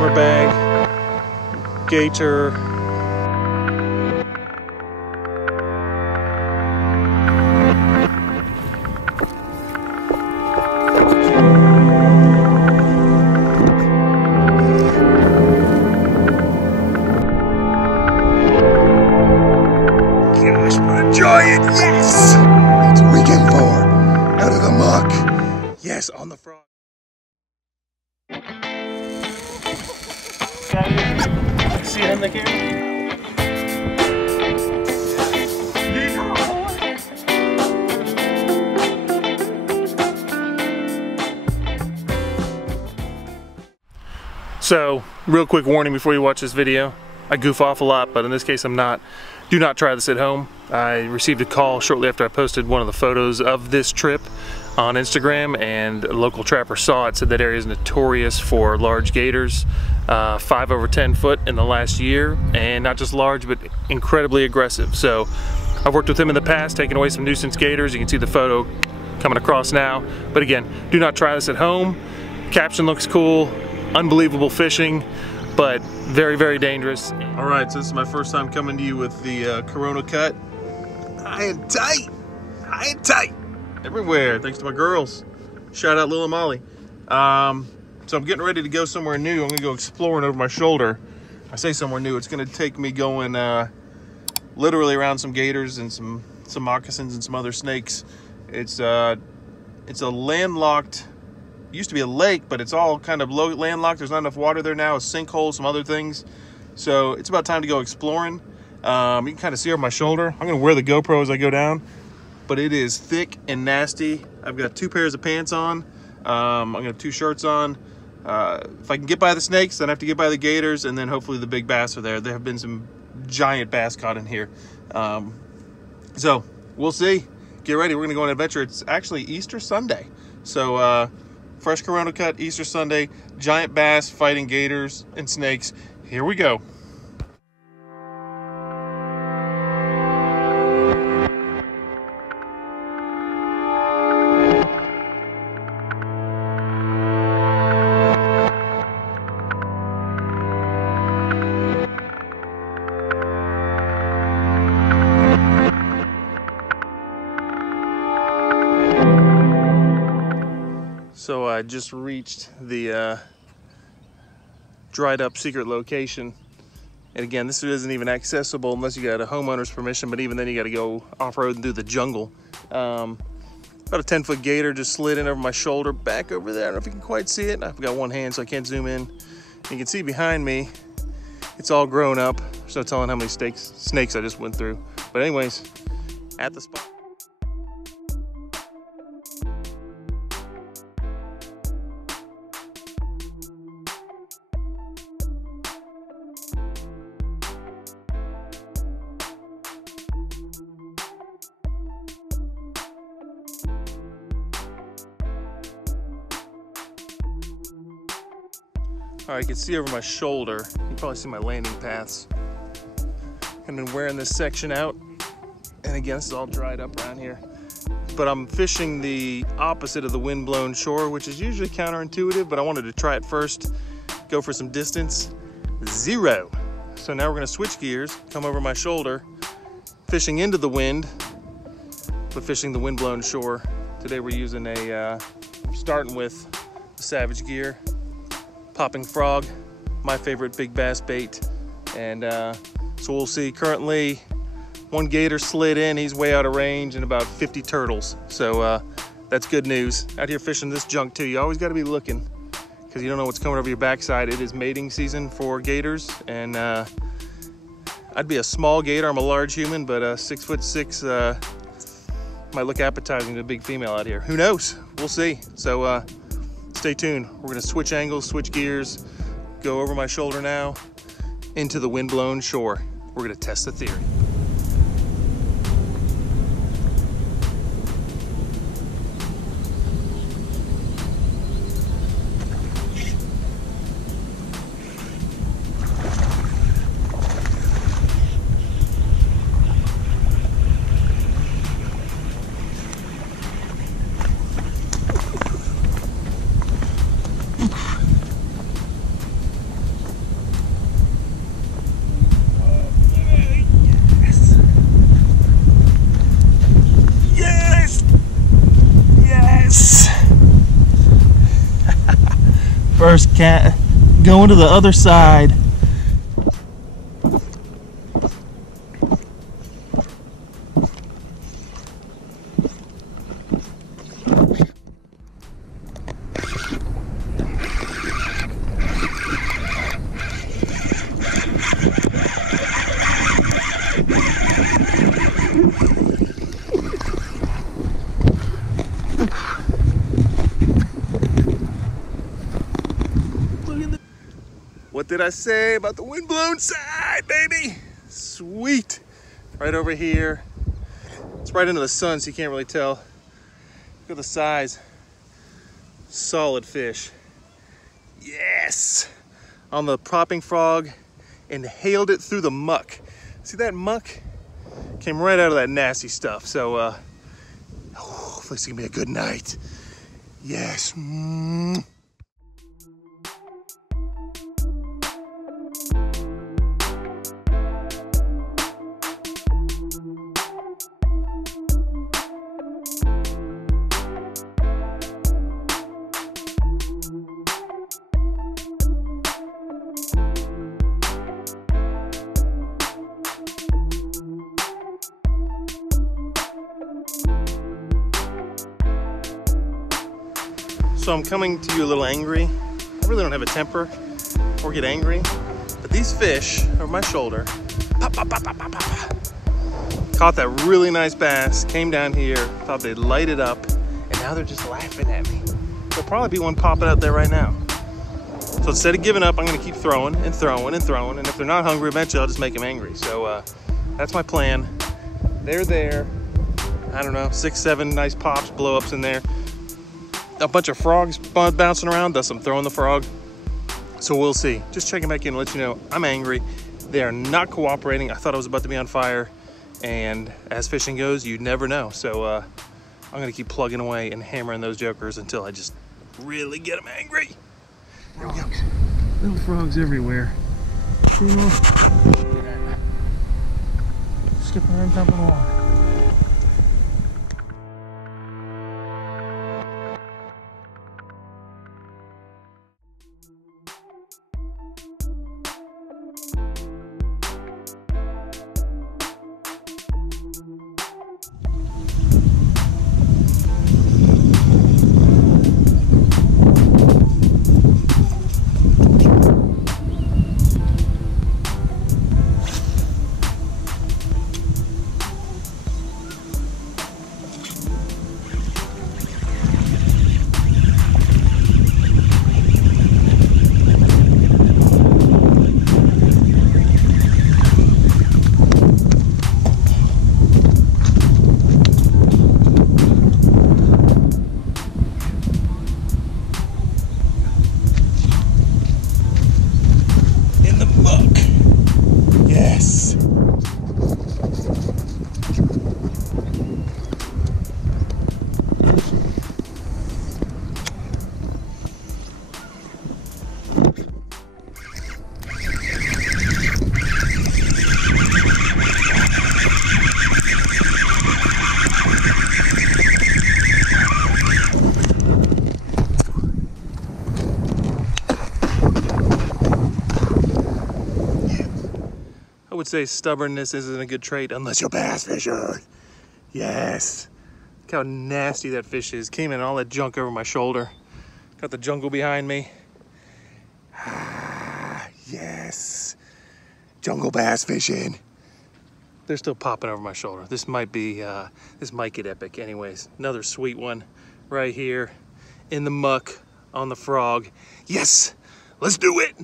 camera bag, gator. Gosh, what a giant! Yes! That's what we came for. Out of the muck. Yes, on the frog. See it in the camera? So, real quick warning before you watch this video. I goof off a lot, but in this case I'm not. Do not try this at home. I received a call shortly after I posted one of the photos of this trip on Instagram, and a local trapper saw it, said that area is notorious for large gators, 5 over 10 foot in the last year, and not just large, but incredibly aggressive. So I've worked with him in the past, taking away some nuisance gators. You can see the photo coming across now. But again, do not try this at home. Caption looks cool, unbelievable fishing, but very, very dangerous. All right, so this is my first time coming to you with the Corona cut. High and tight, high and tight, everywhere, thanks to my girls. Shout out Lil and Molly. So I'm getting ready to go somewhere new. I'm gonna go exploring over my shoulder. I say somewhere new, it's gonna take me going literally around some gators and some moccasins and some other snakes. It's a landlocked, used to be a lake, but it's all kind of landlocked. There's not enough water there now, a sinkhole, some other things. So it's about time to go exploring. You can kind of see over my shoulder. I'm gonna wear the GoPro as I go down, but it is thick and nasty. I've got 2 pairs of pants on. I'm gonna have 2 shirts on. If I can get by the snakes, then I have to get by the gators, and then hopefully the big bass are there. There have been some giant bass caught in here. So we'll see. Get ready, we're gonna go on an adventure. It's actually Easter Sunday. So fresh Corona cut, Easter Sunday, giant bass fighting gators and snakes. Here we go. So I just reached the dried up secret location. And again, this isn't even accessible unless you got a homeowner's permission, but even then you got to go off-road and through the jungle. About a 10-foot gator just slid in over my shoulder, back over there. I don't know if you can quite see it. I've got one hand, so I can't zoom in. You can see behind me, it's all grown up. There's no telling how many snakes I just went through. But anyways, at the spot. All right, you can see over my shoulder. You can probably see my landing paths. I've been wearing this section out, and again, this is all dried up around here. But I'm fishing the opposite of the wind-blown shore, which is usually counterintuitive, but I wanted to try it first, go for some distance. 0. So now we're gonna switch gears, come over my shoulder, fishing into the wind, but fishing the wind-blown shore. Today we're using I'm starting with the Savage gear. Popping frog, my favorite big bass bait. And so we'll see. Currently, 1 gator slid in, he's way out of range, and about 50 turtles. So that's good news. Out here fishing this junk too. You always gotta be looking, because you don't know what's coming over your backside. It is mating season for gators, and I'd be a small gator. I'm a large human, but 6'6" might look appetizing to a big female out here. Who knows? We'll see. So stay tuned. We're gonna switch angles, switch gears, go over my shoulder now into the wind-blown shore. We're gonna test the theory. First cat going to the other side. What did I say about the windblown side, baby? Sweet. Right over here. It's right into the sun, so you can't really tell. Look at the size. Solid fish. Yes! On the popping frog, inhaled it through the muck. See that muck? Came right out of that nasty stuff. So, hopefully it's gonna be a good night. Yes. So I'm coming to you a little angry. I really don't have a temper or get angry, but these fish over my shoulder, pop, pop, pop, pop, pop, pop, caught that really nice bass, came down here, thought they'd light it up, and now they're just laughing at me. There'll probably be one popping out there right now. So instead of giving up, I'm gonna keep throwing and throwing and throwing, and if they're not hungry, eventually I'll just make them angry. So that's my plan. They're there. I don't know, 6, 7 nice pops, blow ups in there. A bunch of frogs bouncing around, thus I'm throwing the frog. So we'll see. Just checking back in and let you know I'm angry. They are not cooperating. I thought I was about to be on fire. And as fishing goes, you never know. So I'm gonna keep plugging away and hammering those jokers until I just really get them angry. There we go. Little frogs everywhere. Skip around, jump in the water. I would say stubbornness isn't a good trait unless you're bass fishing. Yes. Look how nasty that fish is. Came in all that junk over my shoulder. Got the jungle behind me. Ah, yes. Jungle bass fishing. They're still popping over my shoulder. This might get epic. Anyways, another sweet one right here in the muck on the frog. Yes, let's do it.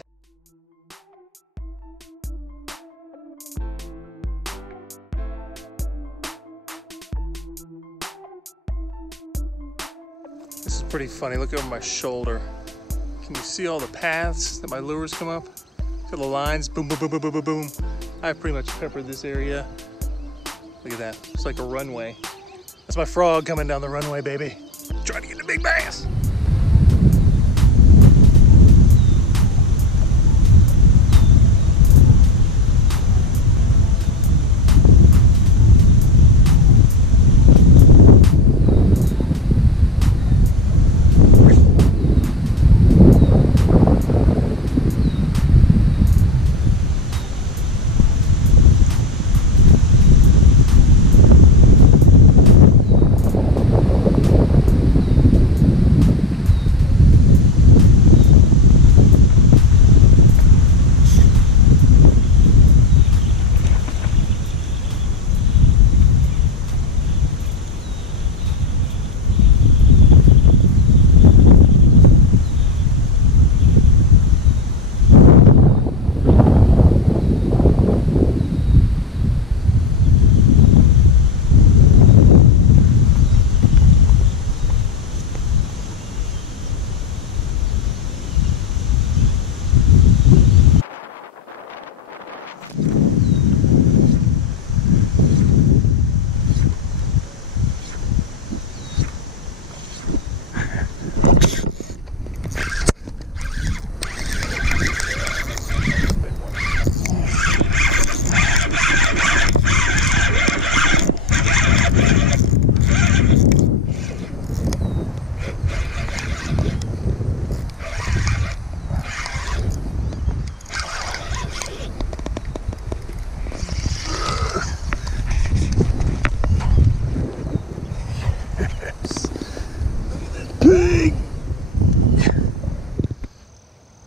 This is pretty funny. Look over my shoulder. Can you see all the paths that my lures come up? See the lines, boom, boom, boom, boom, boom, boom, boom. I've pretty much peppered this area. Look at that, it's like a runway. That's my frog coming down the runway, baby. Trying to get the big bass.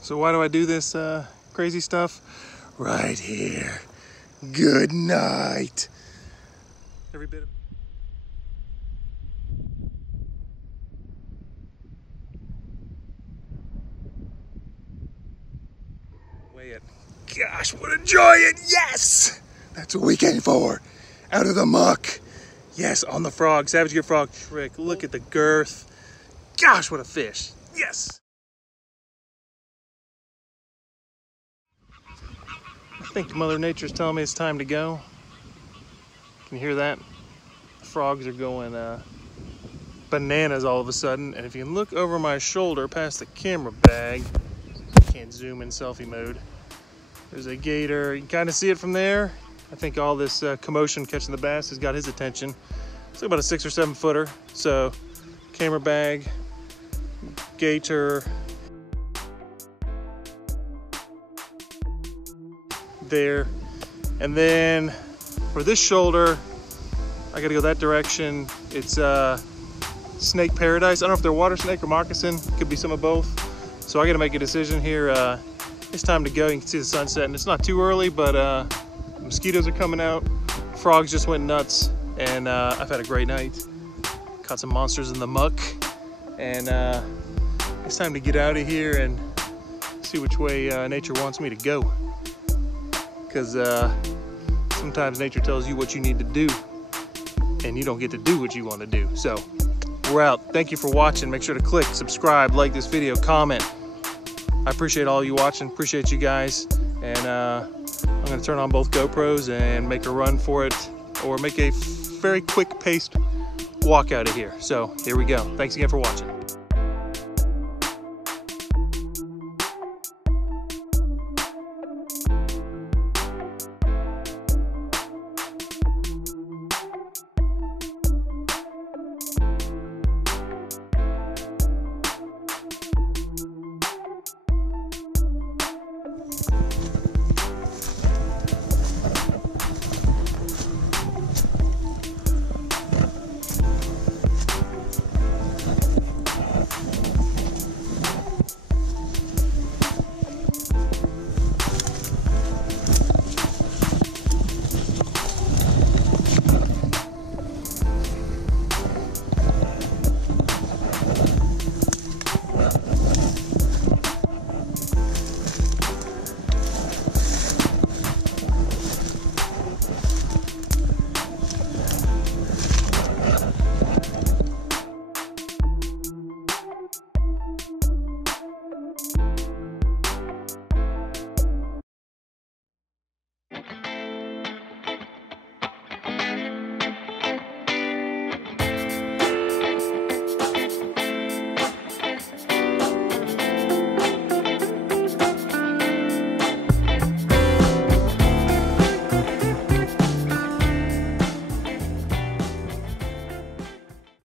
So why do I do this crazy stuff? Right here. Good night. Every bit of weigh it. Gosh, what enjoying! Yes! That's what we came for. Out of the muck. Yes, on the frog, Savage Gear frog trick. Look at the girth. Gosh, what a fish. Yes. I think Mother Nature's telling me it's time to go. Can you hear that? The frogs are going bananas all of a sudden. And if you look over my shoulder past the camera bag, can't zoom in selfie mode. There's a gator. You can kind of see it from there. I think all this commotion catching the bass has got his attention. It's about a 6 or 7 footer. So camera bag, gator there. And then for this shoulder, I gotta go that direction. It's snake paradise. I don't know if they're water snake or moccasin. Could be some of both. So I gotta make a decision here. It's time to go. You can see the sunset and it's not too early, but mosquitoes are coming out. Frogs just went nuts and I've had a great night. Caught some monsters in the muck and it's time to get out of here and see which way nature wants me to go. Because sometimes nature tells you what you need to do and you don't get to do what you want to do. So we're out. Thank you for watching. Make sure to click, subscribe, like this video, comment. I appreciate all you watching, appreciate you guys. And I'm gonna turn on both GoPros and make a run for it or make a very quick paced walk out of here. So here we go. Thanks again for watching.